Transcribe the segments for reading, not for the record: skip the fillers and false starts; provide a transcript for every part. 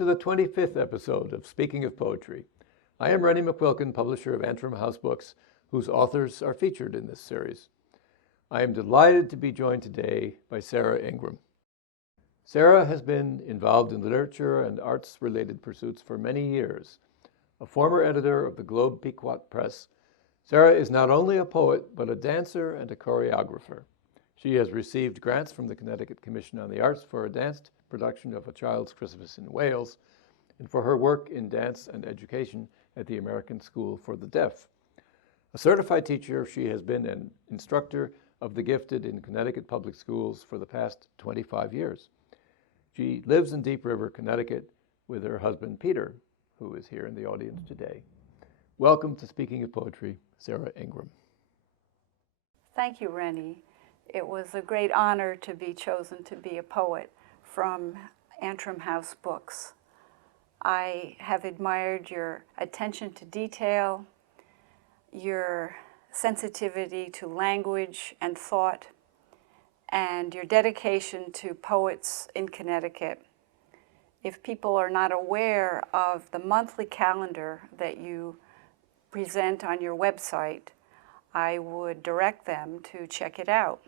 to the 25th episode of Speaking of Poetry. I am Rennie McQuilkin, publisher of Antrim House Books, whose authors are featured in this series. I am delighted to be joined today by Sara Ingram. Sara has been involved in literature and arts-related pursuits for many years. A former editor of the Globe Pequot Press, Sara is not only a poet, but a dancer and a choreographer. She has received grants from the Connecticut Commission on the Arts for a dance production of A Child's Christmas in Wales, and for her work in dance and education at the American School for the Deaf. A certified teacher, she has been an instructor of the gifted in Connecticut public schools for the past 25 years. She lives in Deep River, Connecticut, with her husband, Peter, who is here in the audience today. Welcome to Speaking of Poetry, Sara Ingram. Thank you, Rennie. It was a great honor to be chosen to be a poet from Antrim House Books. I have admired your attention to detail, your sensitivity to language and thought, and your dedication to poets in Connecticut. If people are not aware of the monthly calendar that you present on your website, I would direct them to check it out,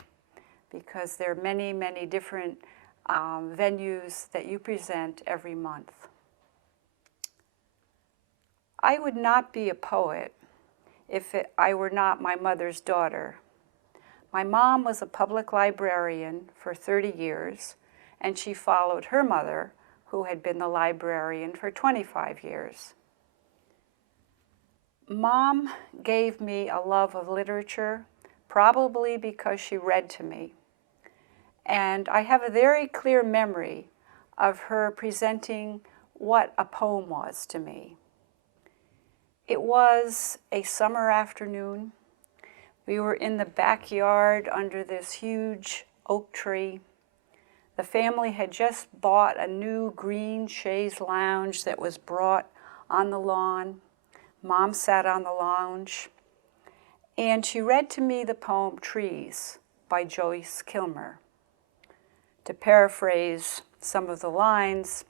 because there are many, many different venues that you present every month. I would not be a poet if I were not my mother's daughter. My mom was a public librarian for 30 years, and she followed her mother, who had been the librarian for 25 years. Mom gave me a love of literature, probably because she read to me. And I have a very clear memory of her presenting what a poem was to me. It was a summer afternoon. We were in the backyard under this huge oak tree. The family had just bought a new green chaise lounge that was brought on the lawn. Mom sat on the lounge, and she read to me the poem Trees by Joyce Kilmer. To paraphrase some of the lines,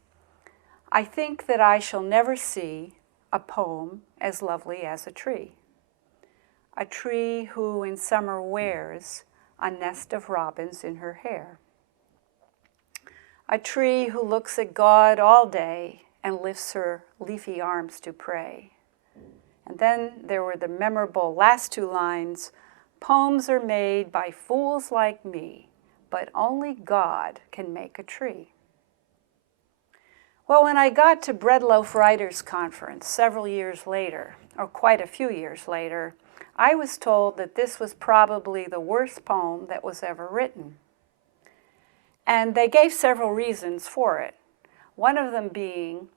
I think that I shall never see a poem as lovely as a tree who in summer wears a nest of robins in her hair, a tree who looks at God all day and lifts her leafy arms to pray. And then there were the memorable last two lines, poems are made by fools like me, but only God can make a tree. Well, when I got to Breadloaf Writers' Conference several years later, or quite a few years later, I was told that this was probably the worst poem that was ever written. And they gave several reasons for it. One of them being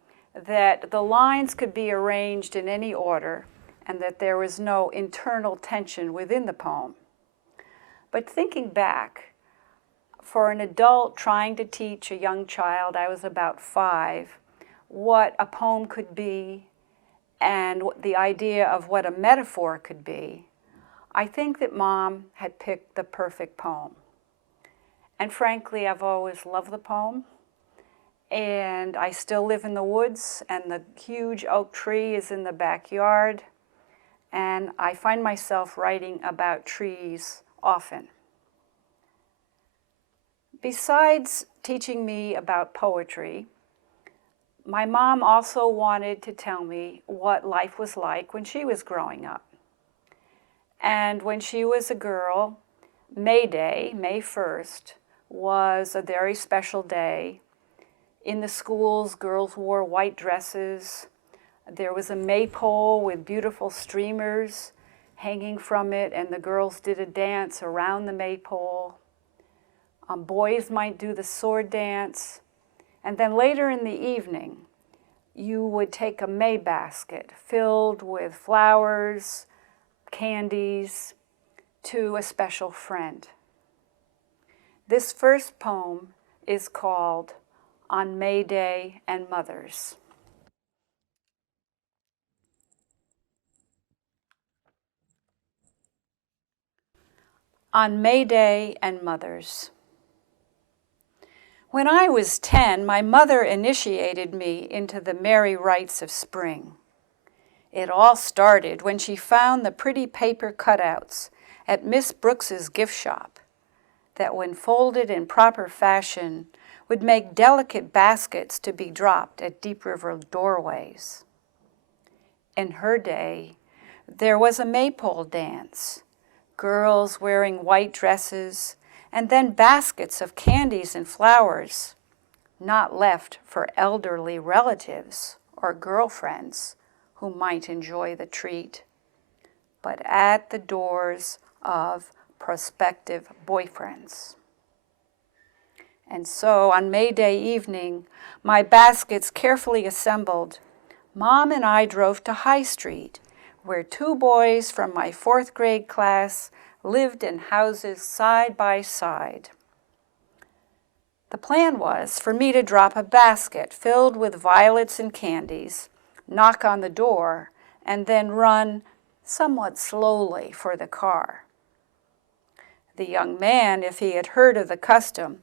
that the lines could be arranged in any order and that there was no internal tension within the poem. But thinking back, for an adult trying to teach a young child, I was about 5, what a poem could be and the idea of what a metaphor could be, I think that Mom had picked the perfect poem. And frankly, I've always loved the poem, and I still live in the woods, and the huge oak tree is in the backyard, and I find myself writing about trees often. Besides teaching me about poetry, my mom also wanted to tell me what life was like when she was growing up. And when she was a girl, May Day, May 1st, was a very special day. In the schools, girls wore white dresses. There was a maypole with beautiful streamers hanging from it, and the girls did a dance around the maypole. Boys might do the sword dance. And then later in the evening, you would take a May basket filled with flowers, candies, to a special friend. This first poem is called On May Day and Mothers. On May Day and Mothers. When I was 10, my mother initiated me into the merry rites of spring. It all started when she found the pretty paper cutouts at Miss Brooks's gift shop that, when folded in proper fashion, would make delicate baskets to be dropped at Deep River doorways. In her day, there was a maypole dance, girls wearing white dresses, and then baskets of candies and flowers, not left for elderly relatives or girlfriends who might enjoy the treat, but at the doors of prospective boyfriends. And so on May Day evening, my baskets carefully assembled, Mom and I drove to High Street, where two boys from my 4th grade class lived in houses side by side. The plan was for me to drop a basket filled with violets and candies, knock on the door, and then run somewhat slowly for the car. The young man, if he had heard of the custom,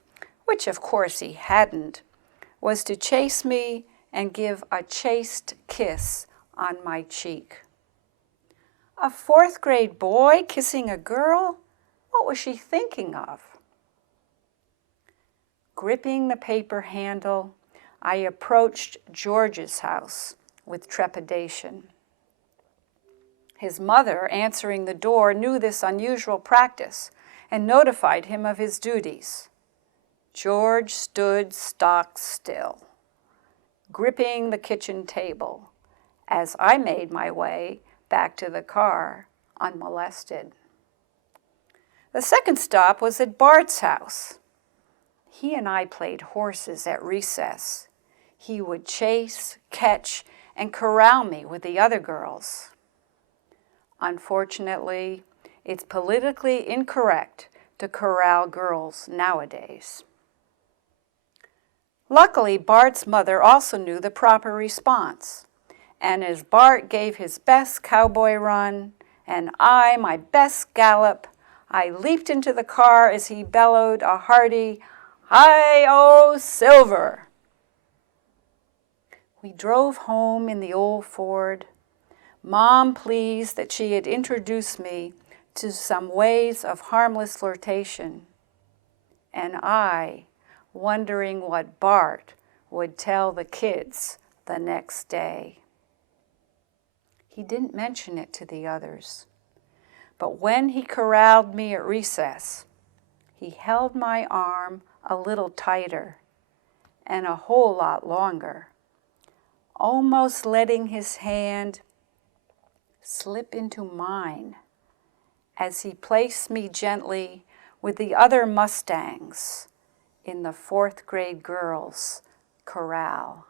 which of course he hadn't, was to chase me and give a chaste kiss on my cheek. A 4th grade boy kissing a girl? What was she thinking of? Gripping the paper handle, I approached George's house with trepidation. His mother, answering the door, knew this unusual practice and notified him of his duties. George stood stock still, gripping the kitchen table, as I made my way back to the car unmolested. The second stop was at Bart's house. He and I played horses at recess. He would chase, catch, and corral me with the other girls. Unfortunately, it's politically incorrect to corral girls nowadays. Luckily, Bart's mother also knew the proper response, and as Bart gave his best cowboy run, and I my best gallop, I leaped into the car as he bellowed a hearty, "Hi-oh, Silver!" We drove home in the old Ford, Mom pleased that she had introduced me to some ways of harmless flirtation, and I wondering what Bart would tell the kids the next day. He didn't mention it to the others, but when he corralled me at recess, he held my arm a little tighter and a whole lot longer, almost letting his hand slip into mine as he placed me gently with the other Mustangs in the 4th grade girls' corral.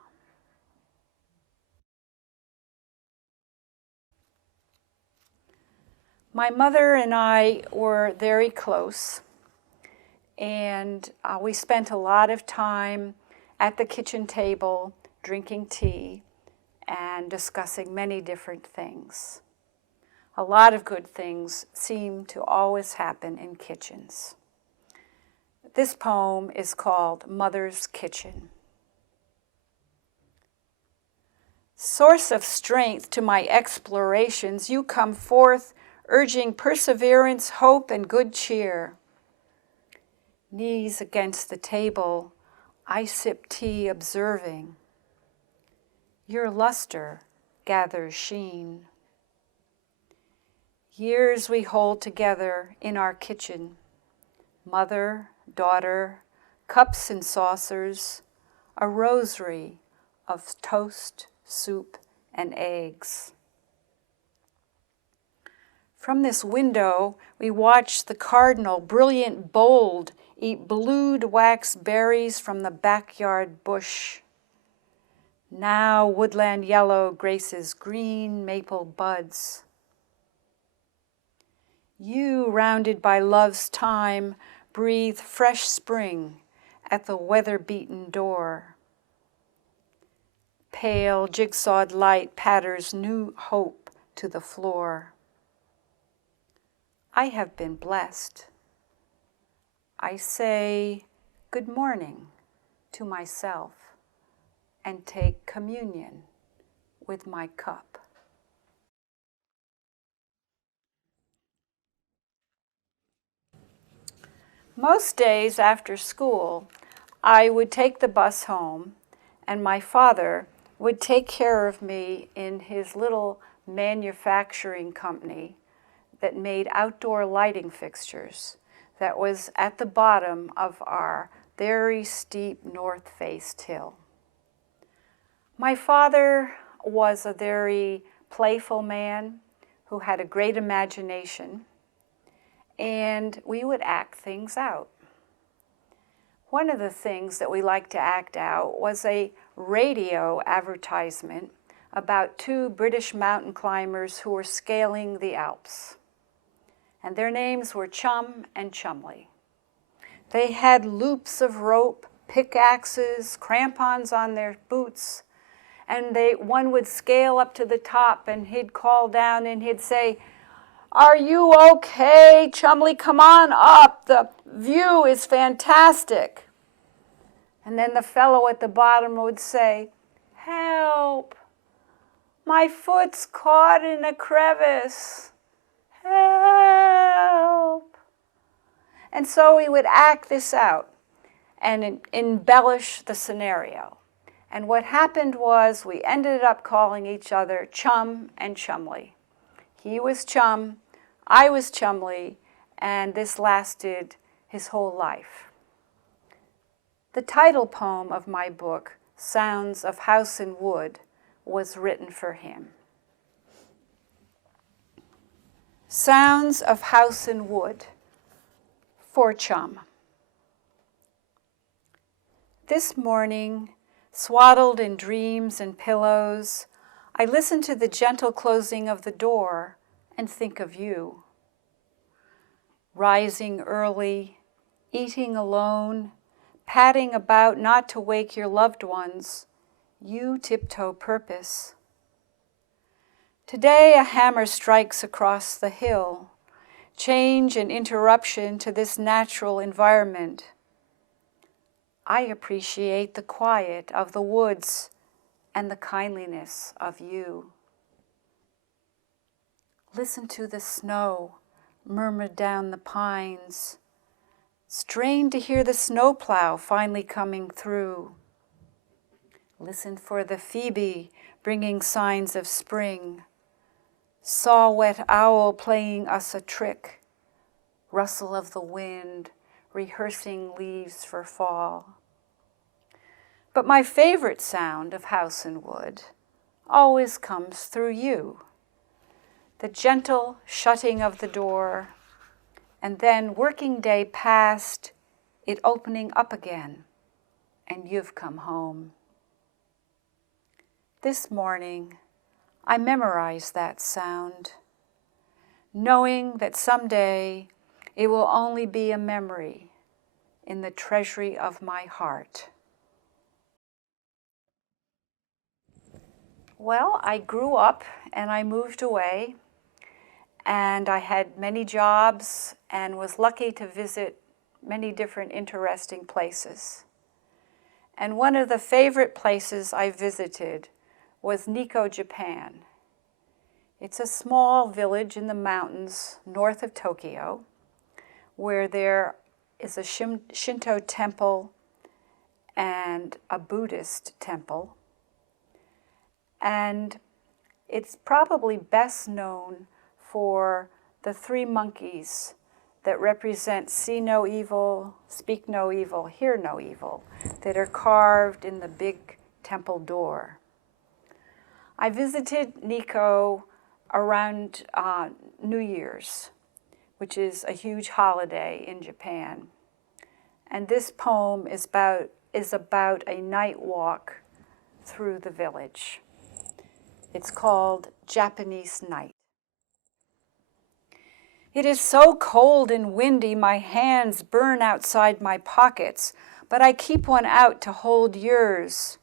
My mother and I were very close, and we spent a lot of time at the kitchen table drinking tea and discussing many different things. A lot of good things seem to always happen in kitchens. This poem is called Mother's Kitchen. Source of strength to my explorations, you come forth urging perseverance, hope, and good cheer. Knees against the table, I sip tea observing. Your luster gathers sheen. Years we hold together in our kitchen, mother, daughter, cups and saucers, a rosary of toast, soup, and eggs. From this window, we watch the Cardinal, brilliant, bold, eat blued wax berries from the backyard bush. Now woodland yellow graces green maple buds. You, rounded by love's time, breathe fresh spring at the weather-beaten door. Pale jigsawed light patters new hope to the floor. I have been blessed. I say good morning to myself and take communion with my cup. Most days after school, I would take the bus home, and my father would take care of me in his little manufacturing company that made outdoor lighting fixtures that was at the bottom of our very steep north-faced hill. My father was a very playful man who had a great imagination, and we would act things out. One of the things that we liked to act out was a radio advertisement about two British mountain climbers who were scaling the Alps. And their names were Chum and Chumley. They had loops of rope, pickaxes, crampons on their boots, and one would scale up to the top and he'd call down and he'd say, "Are you okay, Chumley? Come on up. The view is fantastic." And then the fellow at the bottom would say, "Help! My foot's caught in a crevice. Help!" And so we would act this out and embellish the scenario. And what happened was we ended up calling each other Chum and Chumley. He was Chum, I was Chumley, and this lasted his whole life. The title poem of my book, Sounds of House and Wood, was written for him. Sounds of House and Wood for Chum. This morning, swaddled in dreams and pillows, I listen to the gentle closing of the door and think of you. Rising early, eating alone, padding about not to wake your loved ones, you tiptoe purpose. Today a hammer strikes across the hill, change and interruption to this natural environment. I appreciate the quiet of the woods and the kindliness of you. Listen to the snow murmur down the pines. Strain to hear the snowplow finally coming through. Listen for the phoebe bringing signs of spring. Saw-wet owl playing us a trick. Rustle of the wind rehearsing leaves for fall. But my favorite sound of house and wood always comes through you. The gentle shutting of the door, and then working day past, it opening up again, and you've come home. This morning, I memorized that sound, knowing that someday it will only be a memory in the treasury of my heart. Well, I grew up and I moved away, and I had many jobs and was lucky to visit many different interesting places. And one of the favorite places I visited was Nikko, Japan. It's a small village in the mountains north of Tokyo where there is a Shinto temple and a Buddhist temple. And it's probably best known for the three monkeys that represent see no evil, speak no evil, hear no evil, that are carved in the big temple door. I visited Nikko around New Year's, which is a huge holiday in Japan. And this poem is about a night walk through the village. It's called Japanese Night. It is so cold and windy, my hands burn outside my pockets, but I keep one out to hold yours.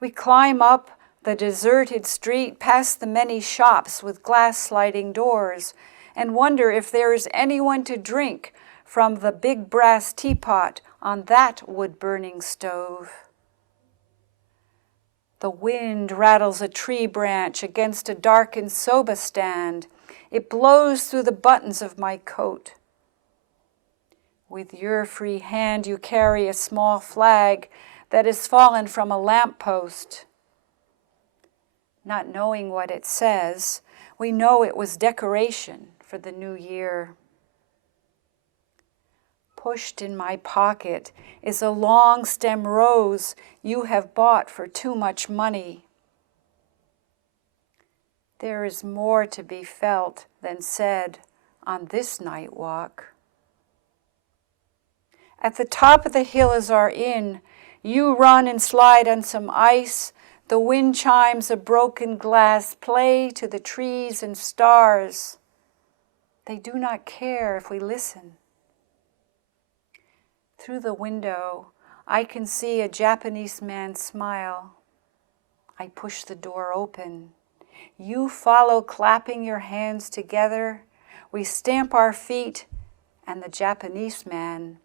We climb up the deserted street, past the many shops with glass sliding doors, and wonder if there is anyone to drink from the big brass teapot on that wood-burning stove. The wind rattles a tree branch against a darkened soba stand. It blows through the buttons of my coat. With your free hand you carry a small flag that has fallen from a lamppost. Not knowing what it says, we know it was decoration for the new year. Pushed in my pocket is a long stem rose you have bought for too much money. There is more to be felt than said on this night walk. At the top of the hill is our inn. You run and slide on some ice. The wind chimes a broken glass play to the trees and stars. They do not care if we listen. Through the window, I can see a Japanese man smile. I push the door open. You follow, clapping your hands together. We stamp our feet, and the Japanese man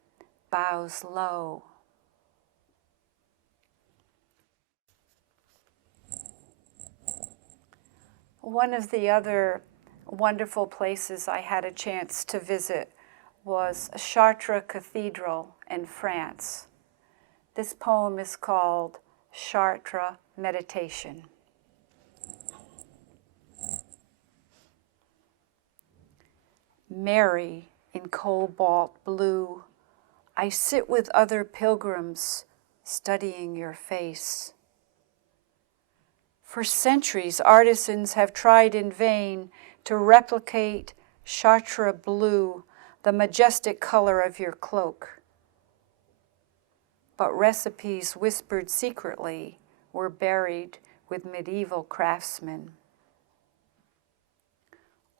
bows low. One of the other wonderful places I had a chance to visit was Chartres Cathedral in France. This poem is called Chartres Meditation. Mary in cobalt blue, I sit with other pilgrims studying your face. For centuries, artisans have tried in vain to replicate Chartres blue, the majestic color of your cloak. But recipes whispered secretly were buried with medieval craftsmen.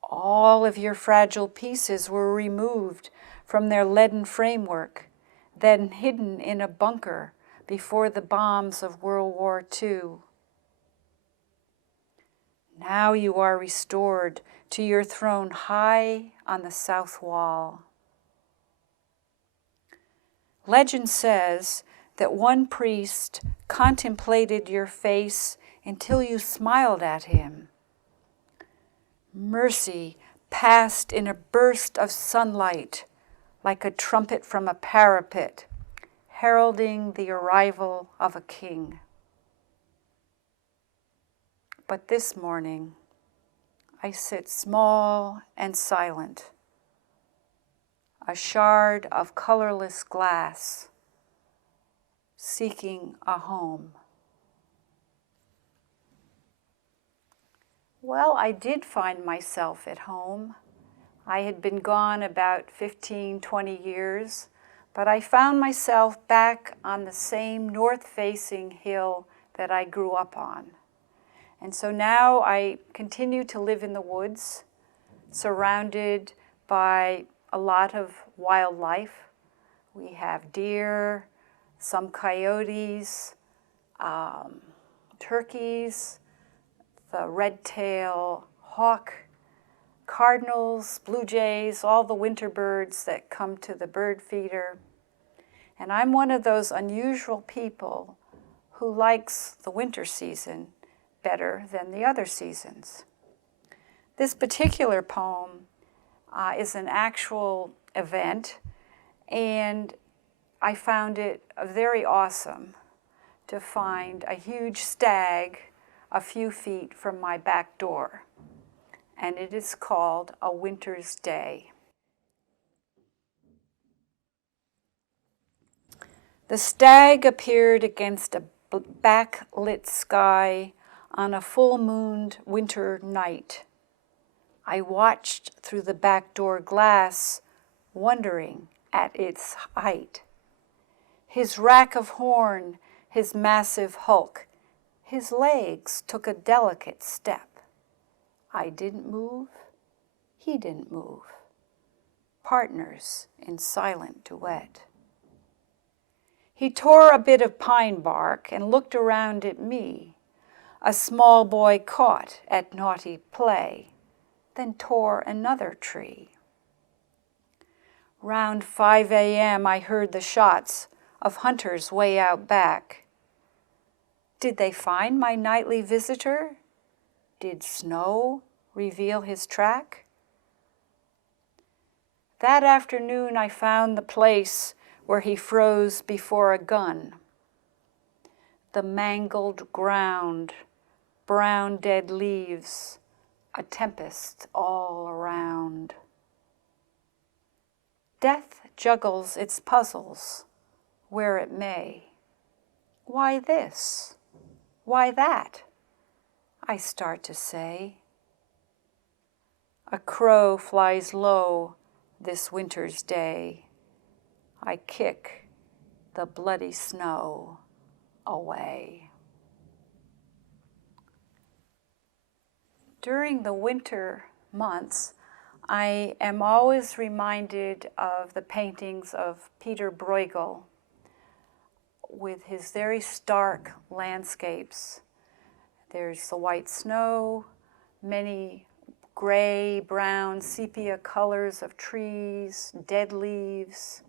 All of your fragile pieces were removed from their leaden framework, then hidden in a bunker before the bombs of World War II. Now you are restored to your throne high on the south wall. Legend says that one priest contemplated your face until you smiled at him. Mercy passed in a burst of sunlight like a trumpet from a parapet, heralding the arrival of a king. But this morning, I sit small and silent, a shard of colorless glass, seeking a home. Well, I did find myself at home. I had been gone about 15, 20 years, but I found myself back on the same north-facing hill that I grew up on. And so now I continue to live in the woods, surrounded by a lot of wildlife. We have deer, some coyotes, turkeys, the red-tailed hawk, cardinals, blue jays, all the winter birds that come to the bird feeder. And I'm one of those unusual people who likes the winter season better than the other seasons. This particular poem is an actual event, and I found it very awesome to find a huge stag a few feet from my back door, and it is called A Winter's Day. The stag appeared against a backlit sky on a full-mooned winter night. I watched through the back door glass, wondering at its height. His rack of horn, his massive hulk, his legs took a delicate step. I didn't move, he didn't move. Partners in silent duet. He tore a bit of pine bark and looked around at me, a small boy caught at naughty play, then tore another tree. Round 5 a.m. I heard the shots of hunters way out back. Did they find my nightly visitor? Did snow reveal his track? That afternoon I found the place where he froze before a gun. The mangled ground, brown dead leaves, a tempest all around. Death juggles its puzzles where it may. Why this? Why that? I start to say. A crow flies low this winter's day. I kick the bloody snow away. During the winter months, I am always reminded of the paintings of Peter Bruegel with his very stark landscapes. There's the white snow, many gray, brown, sepia colors of trees, dead leaves.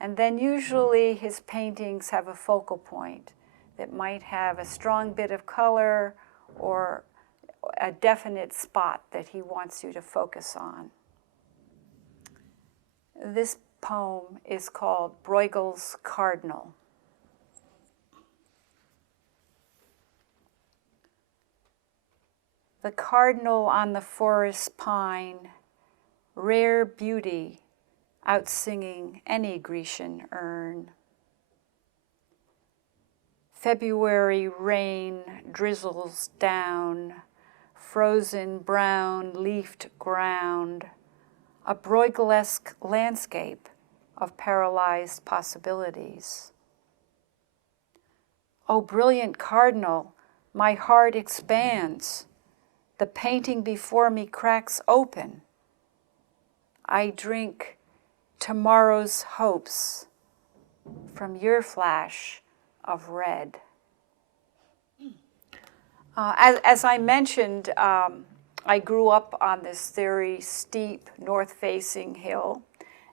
And then usually his paintings have a focal point that might have a strong bit of color or a definite spot that he wants you to focus on. This poem is called Bruegel's Cardinal. The cardinal on the forest pine, rare beauty, outsinging any Grecian urn. February rain drizzles down, frozen brown leafed ground, a Bruegelesque landscape of paralyzed possibilities. O brilliant cardinal, my heart expands. The painting before me cracks open. I drink tomorrow's hopes from your flash of red. As I mentioned, I grew up on this very steep north-facing hill,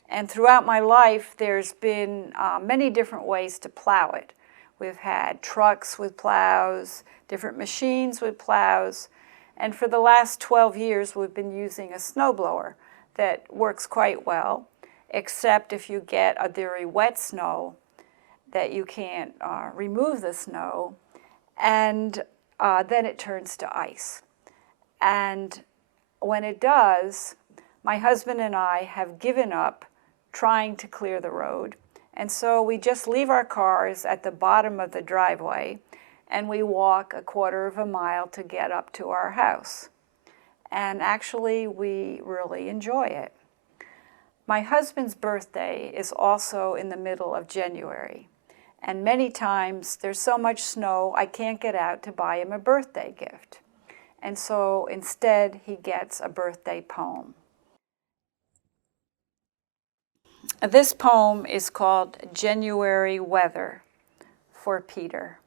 and throughout my life there's been many different ways to plow it. We've had trucks with plows, different machines with plows, and for the last 12 years we've been using a snowblower that works quite well, except if you get a very wet snow that you can't remove the snow, and then it turns to ice. And when it does, my husband and I have given up trying to clear the road, and so we just leave our cars at the bottom of the driveway and we walk a quarter of a mile to get up to our house. And actually, we really enjoy it. My husband's birthday is also in the middle of January, and many times there's so much snow I can't get out to buy him a birthday gift. And so instead, he gets a birthday poem. This poem is called January Weather for Peter.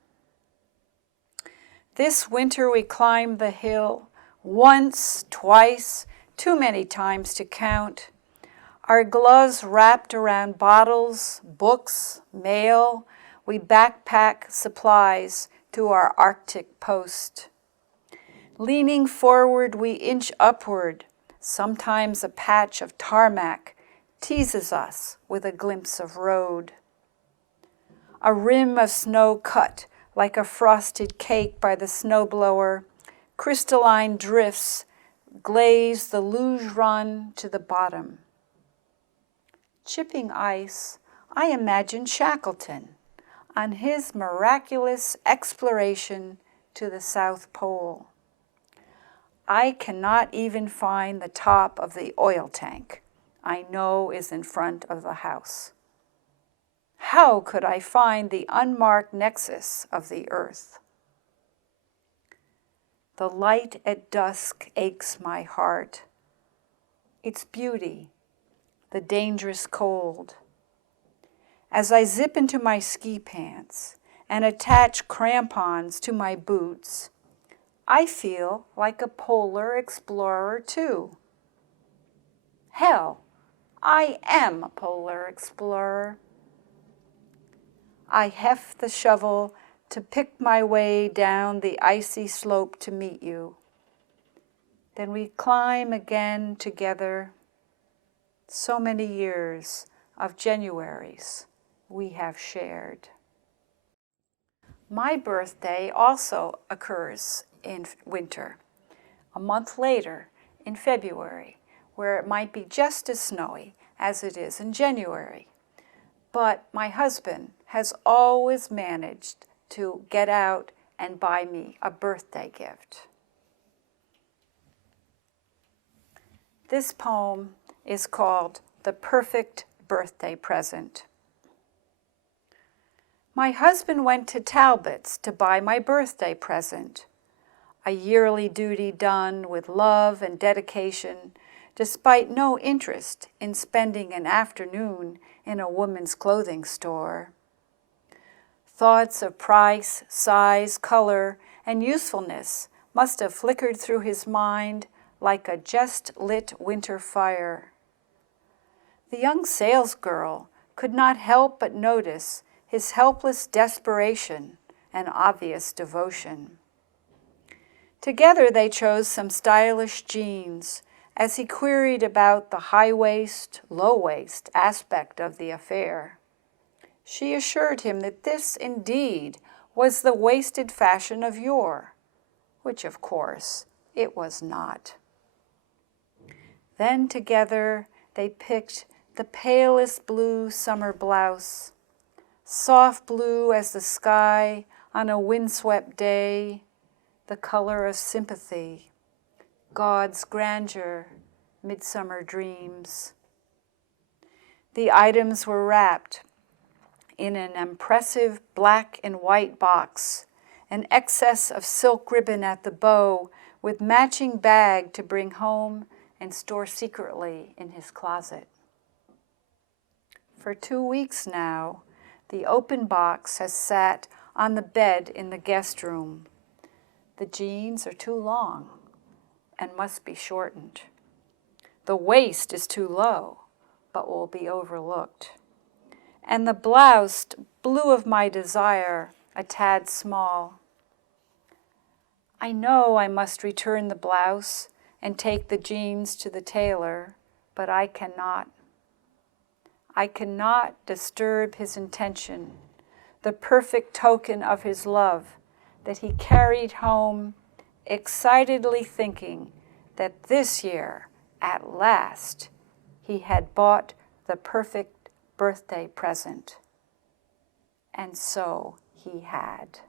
This winter we climbed the hill once, twice, too many times to count. Our gloves wrapped around bottles, books, mail. We backpack supplies to our Arctic post. Leaning forward, we inch upward. Sometimes a patch of tarmac teases us with a glimpse of road. A rim of snow cut like a frosted cake by the snowblower, crystalline drifts glaze the luge run to the bottom. Chipping ice, I imagine Shackleton on his miraculous exploration to the South Pole. I cannot even find the top of the oil tank I know is in front of the house. How could I find the unmarked nexus of the earth? The light at dusk aches my heart. Its beauty, the dangerous cold. As I zip into my ski pants and attach crampons to my boots, I feel like a polar explorer too. Hell, I am a polar explorer. I heft the shovel to pick my way down the icy slope to meet you. Then we climb again together. So many years of Januaries we have shared. My birthday also occurs in winter, a month later in February, where it might be just as snowy as it is in January. But my husband has always managed to get out and buy me a birthday gift. This poem is called The Perfect Birthday Present. My husband went to Talbot's to buy my birthday present, a yearly duty done with love and dedication, despite no interest in spending an afternoon in a woman's clothing store. Thoughts of price, size, color, and usefulness must have flickered through his mind like a just-lit winter fire. The young salesgirl could not help but notice his helpless desperation and obvious devotion. Together they chose some stylish jeans as he queried about the high-waist, low-waist aspect of the affair. She assured him that this indeed was the waisted fashion of yore, which of course it was not. Then together they picked the palest blue summer blouse, soft blue as the sky on a windswept day, the color of sympathy, God's grandeur, midsummer dreams. The items were wrapped in an impressive black and white box, an excess of silk ribbon at the bow with matching bag to bring home and store secretly in his closet. For 2 weeks now, the open box has sat on the bed in the guest room. The jeans are too long and must be shortened. The waist is too low, but will be overlooked. And the blouse, blue of my desire, a tad small. I know I must return the blouse and take the jeans to the tailor, but I cannot. I cannot disturb his intention, the perfect token of his love that he carried home, excitedly thinking that this year, at last, he had bought the perfect birthday present. And so he had.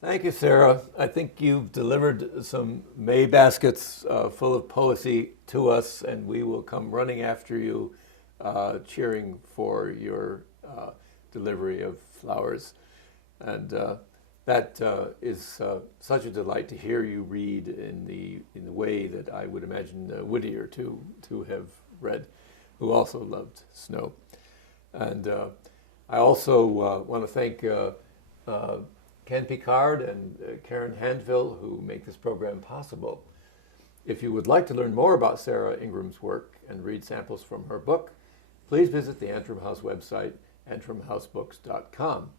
Thank you, Sara. I think you've delivered some May baskets full of poesy to us, and we will come running after you, cheering for your delivery of flowers. And that is such a delight to hear you read in the way that I would imagine Whittier to have read, who also loved snow. And I also want to thank Ken Picard and Karen Handville, who make this program possible. If you would like to learn more about Sara Ingram's work and read samples from her book, please visit the Antrim House website, antrimhousebooks.com.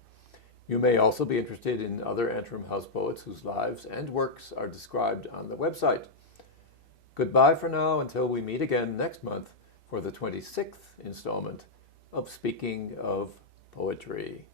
You may also be interested in other Antrim House poets whose lives and works are described on the website. Goodbye for now until we meet again next month for the 26th installment of Speaking of Poetry.